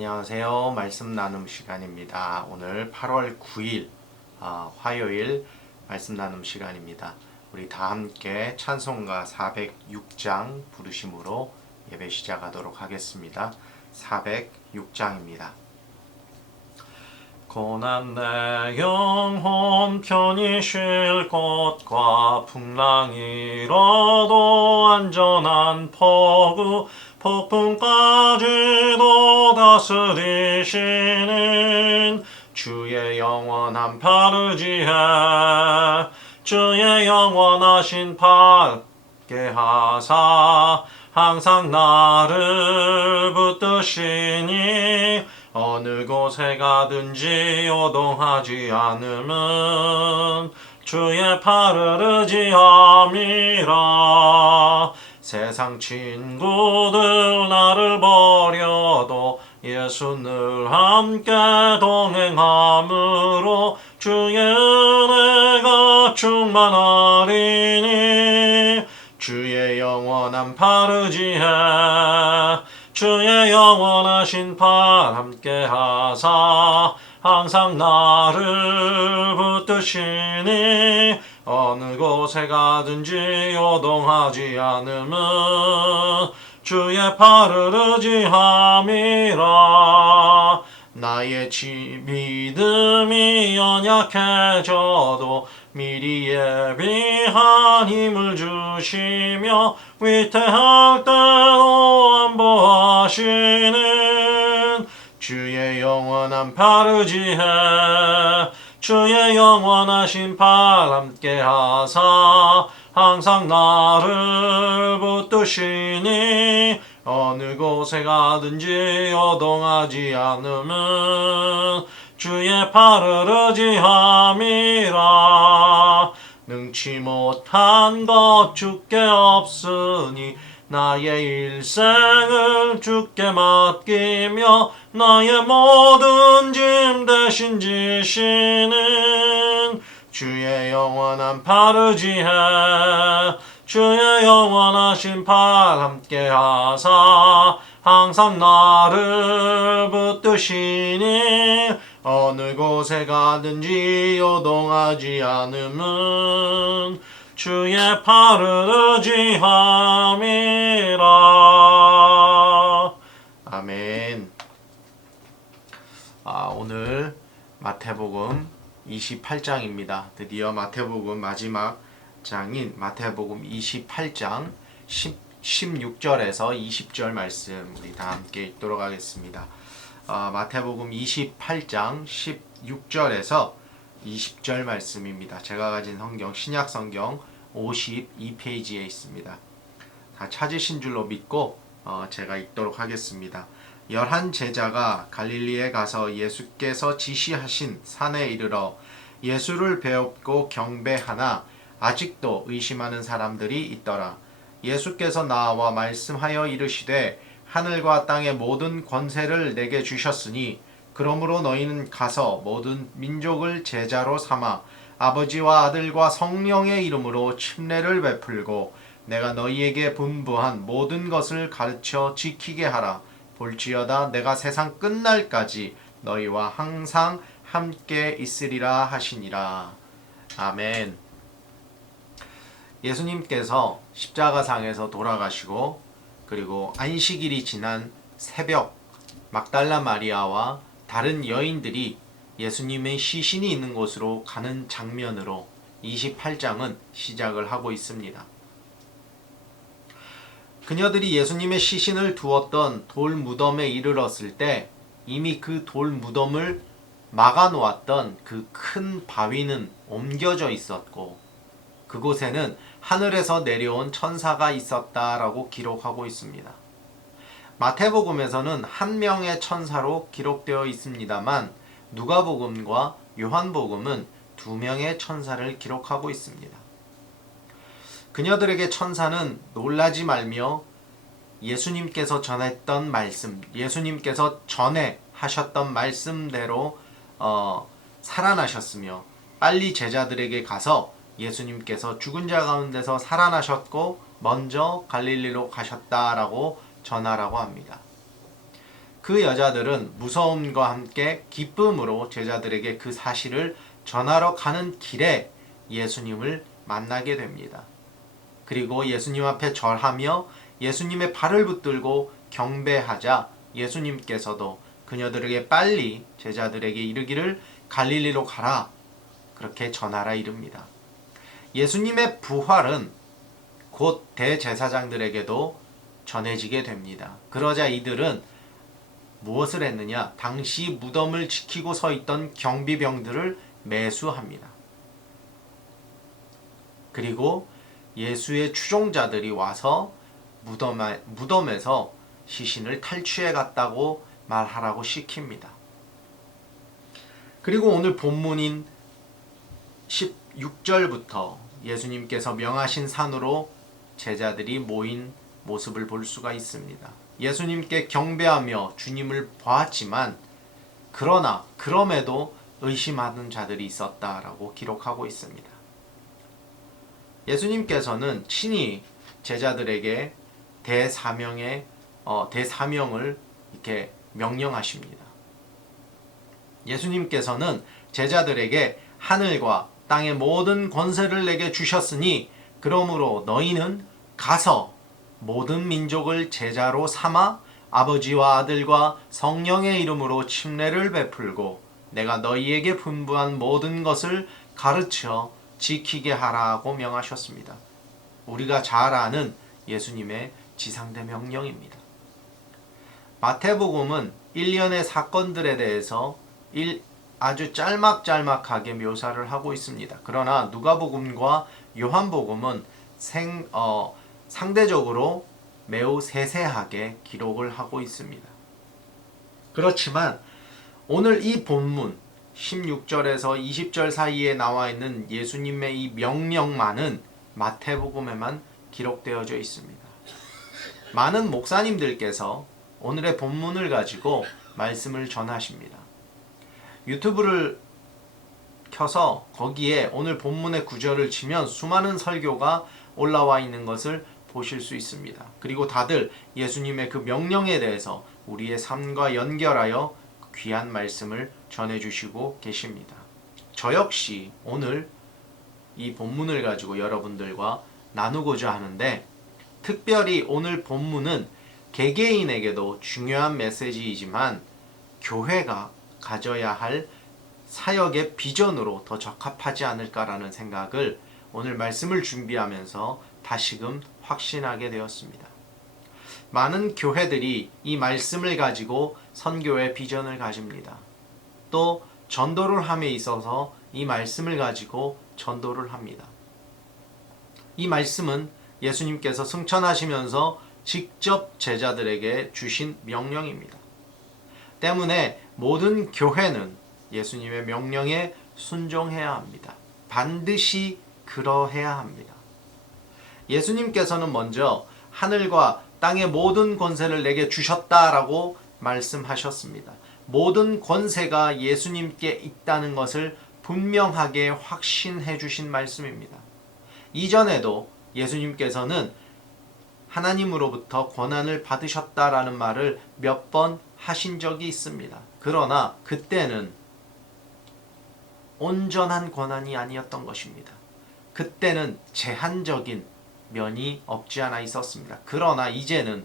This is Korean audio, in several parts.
안녕하세요. 말씀 나눔 시간입니다. 오늘 8월 9일 화요일 말씀 나눔 시간입니다. 우리 다 함께 찬송가 406장 부르심으로 예배 시작하도록 하겠습니다. 406장입니다. 고난 내 영혼 편히 쉴 곳과 풍랑이라도 안전한 포구 폭풍까지도 다스리시는 주의 영원한 파르지에 주의 영원하신 받게 하사 항상 나를 붙드시니 어느 곳에 가든지 요동하지 않음은 주의 팔을 의지함이라. 세상 친구들 나를 버려도 예수 늘 함께 동행함으로 주의 은혜가 충만하리니 주의 영원한 파르지에 주의 영원하신 팔 함께 하사 항상 나를 붙드시니 어느 곳에 가든지 요동하지 않음은 주의 팔을 의지함이라. 나의 믿음이 연약해져도 미리 예비한 힘을 주시며 위태할 때도 안보하시는 주의 영원한 파르지에 주의 영원하신 팔 함께 하사 항상 나를 붙드시니 어느 곳에 가든지 요동하지 않음은 주의 팔을 의지함이라. 능치 못한 것 주께 없으니 나의 일생을 주께 맡기며 나의 모든 짐 대신 지시는 주의 영원한 파르지에 주의 영원하신 팔 함께 하사 항상 나를 붙드시니 어느 곳에 가든지 요동하지 않음은 주의 팔을 의지함이라. 아멘. 오늘 마태복음 28장입니다. 드디어 마태복음 마지막 장인 마태복음 28장 16절에서 20절 말씀 우리 다 함께 읽도록 하겠습니다. 마태복음 28장 16절에서 20절 말씀입니다. 제가 가진 성경 신약성경 52페이지에 있습니다. 다 찾으신 줄로 믿고 제가 읽도록 하겠습니다. 11 제자가 갈릴리에 가서 예수께서 지시하신 산에 이르러 예수를 배웁고 경배하나 아직도 의심하는 사람들이 있더라. 예수께서 나와 말씀하여 이르시되 하늘과 땅의 모든 권세를 내게 주셨으니 그러므로 너희는 가서 모든 민족을 제자로 삼아 아버지와 아들과 성령의 이름으로 침례를 베풀고 내가 너희에게 분부한 모든 것을 가르쳐 지키게 하라. 볼지어다 내가 세상 끝날까지 너희와 항상 함께 있으리라 하시니라. 아멘. 예수님께서 십자가상에서 돌아가시고 그리고 안식일이 지난 새벽 막달라 마리아와 다른 여인들이 예수님의 시신이 있는 곳으로 가는 장면으로 28장은 시작을 하고 있습니다. 그녀들이 예수님의 시신을 두었던 돌 무덤에 이르렀을 때 이미 그 돌 무덤을 막아 놓았던 그 큰 바위는 옮겨져 있었고 그곳에는 하늘에서 내려온 천사가 있었다라고 기록하고 있습니다. 마태복음에서는 한 명의 천사로 기록되어 있습니다만 누가복음과 요한복음은 2명의 천사를 기록하고 있습니다. 그녀들에게 천사는 놀라지 말며 예수님께서 전했던 말씀, 예수님께서 전에 하셨던 말씀대로 살아나셨으며 빨리 제자들에게 가서 예수님께서 죽은 자 가운데서 살아나셨고 먼저 갈릴리로 가셨다라고 전하라고 합니다. 그 여자들은 무서움과 함께 기쁨으로 제자들에게 그 사실을 전하러 가는 길에 예수님을 만나게 됩니다. 그리고 예수님 앞에 절하며 예수님의 발을 붙들고 경배하자 예수님께서도 그녀들에게 빨리 제자들에게 이르기를 갈릴리로 가라, 그렇게 전하라 이릅니다. 예수님의 부활은 곧 대제사장들에게도 전해지게 됩니다. 그러자 이들은 무엇을 했느냐? 당시 무덤을 지키고 서 있던 경비병들을 매수합니다. 그리고 예수의 추종자들이 와서 무덤에서 시신을 탈취해 갔다고 말하라고 시킵니다. 그리고 오늘 본문인 16절부터 예수님께서 명하신 산으로 제자들이 모인 모습을 볼 수가 있습니다. 예수님께 경배하며 주님을 보았지만 그럼에도 의심하는 자들이 있었다라고 기록하고 있습니다. 예수님께서는 친히 제자들에게 대사명을 이렇게 명령하십니다. 예수님께서는 제자들에게 하늘과 땅의 모든 권세를 내게 주셨으니 그러므로 너희는 가서 모든 민족을 제자로 삼아 아버지와 아들과 성령의 이름으로 침례를 베풀고 내가 너희에게 분부한 모든 것을 가르쳐 지키게 하라고 명하셨습니다. 우리가 잘 아는 예수님의 지상대 명령입니다. 마태복음은 일련의 사건들에 대해서 아주 짤막짤막하게 묘사를 하고 있습니다. 그러나 누가복음과 요한복음은 상대적으로 매우 세세하게 기록을 하고 있습니다. 그렇지만 오늘 이 본문 16절에서 20절 사이에 나와 있는 예수님의 이 명령만은 마태복음에만 기록되어져 있습니다. 많은 목사님들께서 오늘의 본문을 가지고 말씀을 전하십니다. 유튜브를 켜서 거기에 오늘 본문의 구절을 치면 수많은 설교가 올라와 있는 것을 보실 수 있습니다. 그리고 다들 예수님의 그 명령에 대해서 우리의 삶과 연결하여 귀한 말씀을 전해주시고 계십니다. 저 역시 오늘 이 본문을 가지고 여러분들과 나누고자 하는데, 특별히 오늘 본문은 개개인에게도 중요한 메시지이지만 교회가 가져야 할 사역의 비전으로 더 적합하지 않을까라는 생각을 오늘 말씀을 준비하면서 다시금 확신하게 되었습니다. 많은 교회들이 이 말씀을 가지고 선교의 비전을 가집니다. 또 전도를 함에 있어서 이 말씀을 가지고 전도를 합니다. 이 말씀은 예수님께서 승천하시면서 직접 제자들에게 주신 명령입니다. 때문에 모든 교회는 예수님의 명령에 순종해야 합니다. 반드시 그러해야 합니다. 예수님께서는 먼저 하늘과 땅의 모든 권세를 내게 주셨다라고 말씀하셨습니다. 모든 권세가 예수님께 있다는 것을 분명하게 확신해 주신 말씀입니다. 이전에도 예수님께서는 하나님으로부터 권한을 받으셨다라는 말을 몇 번 하신 적이 있습니다. 그러나 그때는 온전한 권한이 아니었던 것입니다. 그때는 제한적인 면이 없지 않아 있었습니다. 그러나 이제는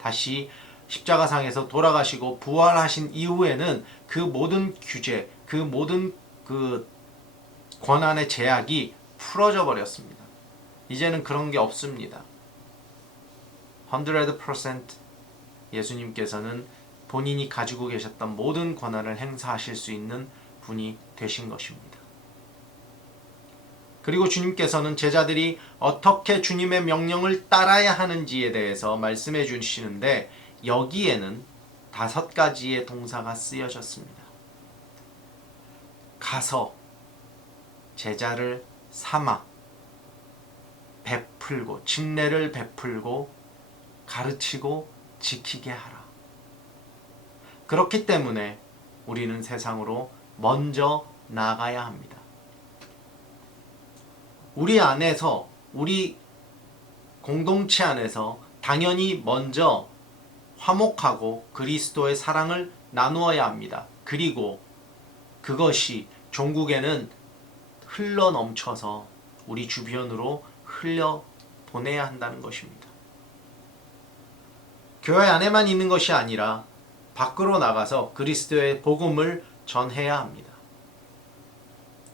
다시 십자가상에서 돌아가시고 부활하신 이후에는 그 모든 규제, 그 모든 그 권한의 제약이 풀어져 버렸습니다. 이제는 그런 게 없습니다. 100% 예수님께서는 본인이 가지고 계셨던 모든 권한을 행사하실 수 있는 분이 되신 것입니다. 그리고 주님께서는 제자들이 어떻게 주님의 명령을 따라야 하는지에 대해서 말씀해 주시는데, 여기에는 5가지의 동사가 쓰여졌습니다. 가서, 제자를 삼아, 베풀고, 침례를 베풀고, 가르치고, 지키게 하라. 그렇기 때문에 우리는 세상으로 먼저 나가야 합니다. 우리 안에서, 우리 공동체 안에서 당연히 먼저 화목하고 그리스도의 사랑을 나누어야 합니다. 그리고 그것이 종국에는 흘러 넘쳐서 우리 주변으로 흘려 보내야 한다는 것입니다. 교회 안에만 있는 것이 아니라 밖으로 나가서 그리스도의 복음을 전해야 합니다.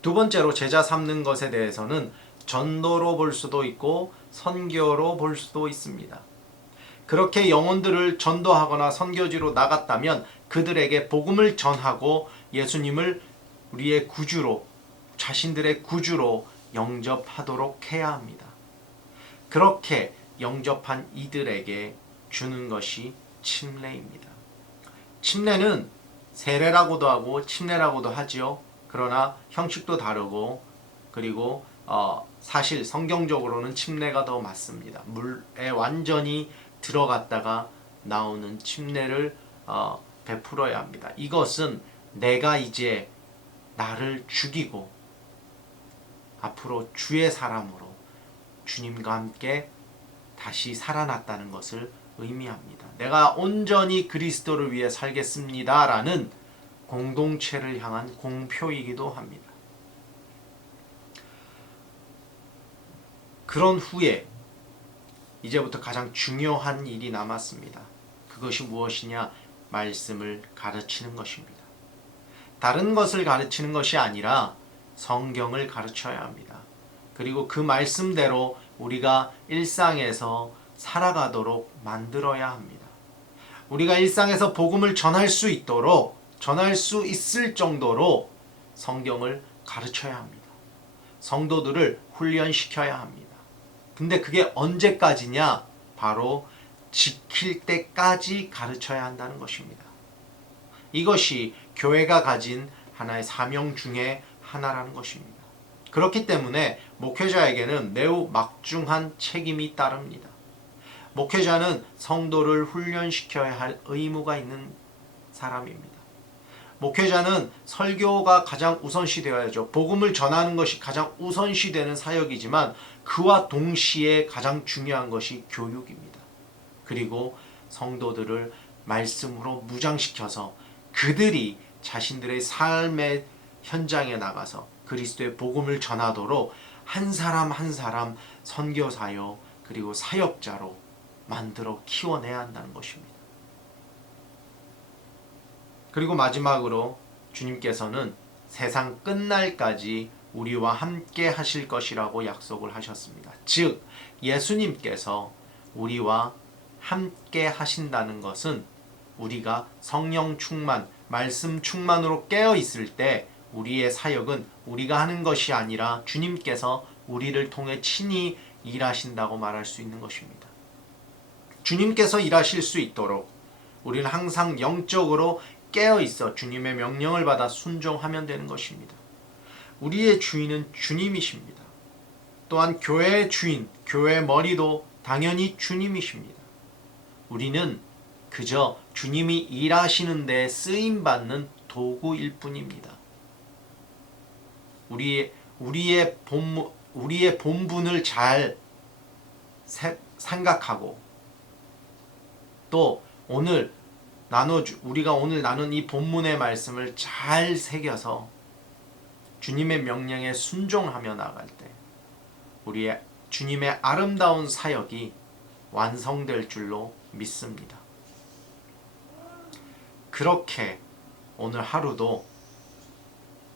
두 번째로 제자 삼는 것에 대해서는 전도로 볼 수도 있고 선교로 볼 수도 있습니다. 그렇게 영혼들을 전도하거나 선교지로 나갔다면 그들에게 복음을 전하고 예수님을 우리의 구주로, 자신들의 구주로 영접하도록 해야 합니다. 그렇게 영접한 이들에게 주는 것이 침례입니다. 침례는 세례라고도 하고 침례라고도 하지요. 그러나 형식도 다르고, 그리고 사실 성경적으로는 침례가 더 맞습니다. 물에 완전히 들어갔다가 나오는 침례를 베풀어야 합니다. 이것은 내가 이제 나를 죽이고 앞으로 주의 사람으로 주님과 함께 다시 살아났다는 것을 의미합니다. 내가 온전히 그리스도를 위해 살겠습니다 라는 공동체를 향한 공표이기도 합니다. 그런 후에 이제부터 가장 중요한 일이 남았습니다. 그것이 무엇이냐? 말씀을 가르치는 것입니다. 다른 것을 가르치는 것이 아니라 성경을 가르쳐야 합니다. 그리고 그 말씀대로 우리가 일상에서 살아가도록 만들어야 합니다. 우리가 일상에서 복음을 전할 수 있도록, 전할 수 있을 정도로 성경을 가르쳐야 합니다. 성도들을 훈련시켜야 합니다. 근데 그게 언제까지냐? 바로 지킬 때까지 가르쳐야 한다는 것입니다. 이것이 교회가 가진 하나의 사명 중에 하나라는 것입니다. 그렇기 때문에 목회자에게는 매우 막중한 책임이 따릅니다. 목회자는 성도를 훈련시켜야 할 의무가 있는 사람입니다. 목회자는 설교가 가장 우선시 되어야죠. 복음을 전하는 것이 가장 우선시 되는 사역이지만 그와 동시에 가장 중요한 것이 교육입니다. 그리고 성도들을 말씀으로 무장시켜서 그들이 자신들의 삶의 현장에 나가서 그리스도의 복음을 전하도록 한 사람 한 사람 선교사요 그리고 사역자로 만들어 키워내야 한다는 것입니다. 그리고 마지막으로 주님께서는 세상 끝날까지 우리와 함께 하실 것이라고 약속을 하셨습니다. 즉 예수님께서 우리와 함께 하신다는 것은 우리가 성령 충만, 말씀 충만으로 깨어 있을 때 우리의 사역은 우리가 하는 것이 아니라 주님께서 우리를 통해 친히 일하신다고 말할 수 있는 것입니다. 주님께서 일하실 수 있도록 우리는 항상 영적으로 깨어 있어 주님의 명령을 받아 순종하면 되는 것입니다. 우리의 주인은 주님이십니다. 또한 교회의 주인, 교회의 머리도 당연히 주님이십니다. 우리는 그저 주님이 일하시는 데 쓰임받는 도구일 뿐입니다. 우리의 본분을 잘 생각하고 또 우리가 오늘 나눈 이 본문의 말씀을 잘 새겨서 주님의 명령에 순종하며 나갈 때 우리의 주님의 아름다운 사역이 완성될 줄로 믿습니다. 그렇게 오늘 하루도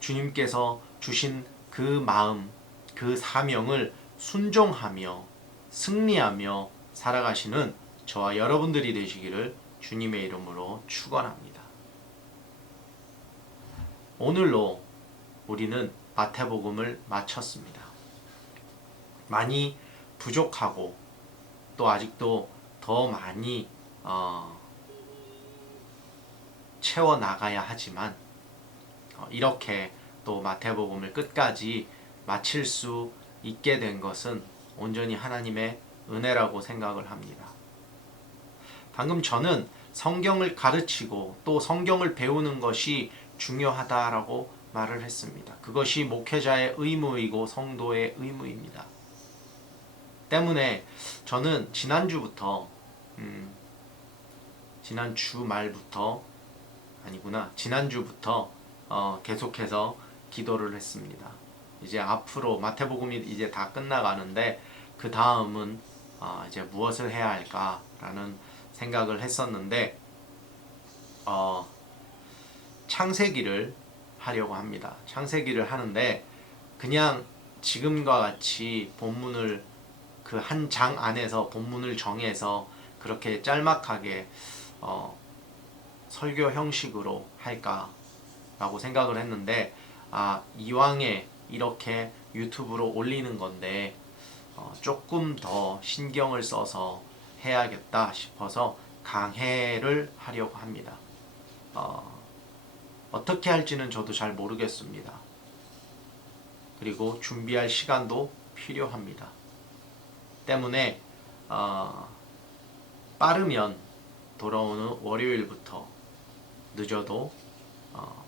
주님께서 주신 그 마음, 그 사명을 순종하며 승리하며 살아가시는 저와 여러분들이 되시기를 주님의 이름으로 축원합니다. 오늘로 우리는 마태복음을 마쳤습니다. 많이 부족하고 또 아직도 더 많이 채워나가야 하지만 이렇게 또 마태복음을 끝까지 마칠 수 있게 된 것은 온전히 하나님의 은혜라고 생각을 합니다. 방금 저는 성경을 가르치고 또 성경을 배우는 것이 중요하다라고 말을 했습니다. 그것이 목회자의 의무이고 성도의 의무입니다. 때문에 저는 지난주부터 지난 주 말부터 아니구나 지난주부터 계속해서 기도를 했습니다. 이제 앞으로 마태복음이 이제 다 끝나가는데 그 다음은 이제 무엇을 해야 할까라는 생각을 했었는데 창세기를 하려고 합니다. 창세기를 하는데 그냥 지금과 같이 본문을 그 한 장 안에서 본문을 정해서 그렇게 짤막하게 설교 형식으로 할까라고 생각을 했는데 이왕에 이렇게 유튜브로 올리는 건데 조금 더 신경을 써서 해야겠다 싶어서 강해를 하려고 합니다. 어떻게 할지는 저도 잘 모르겠습니다. 그리고 준비할 시간도 필요합니다. 때문에 빠르면 돌아오는 월요일부터 늦어도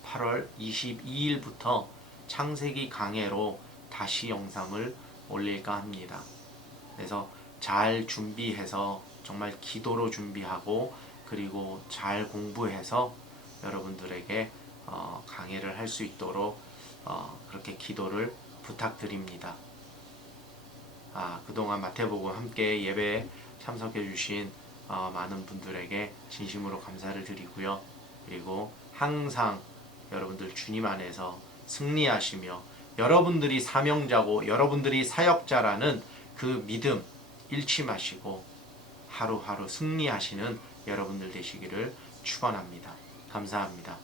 8월 22일부터 창세기 강해로 다시 영상을 올릴까 합니다. 그래서 잘 준비해서 정말 기도로 준비하고 그리고 잘 공부해서 여러분들에게 강해를 할 수 있도록 그렇게 기도를 부탁드립니다. 그동안 마태복음 함께 예배에 참석해 주신 많은 분들에게 진심으로 감사를 드리고요. 그리고 항상 여러분들 주님 안에서 승리하시며 여러분들이 사명자고 여러분들이 사역자라는 그 믿음 잃지 마시고 하루하루 승리하시는 여러분들 되시기를 축원합니다. 감사합니다.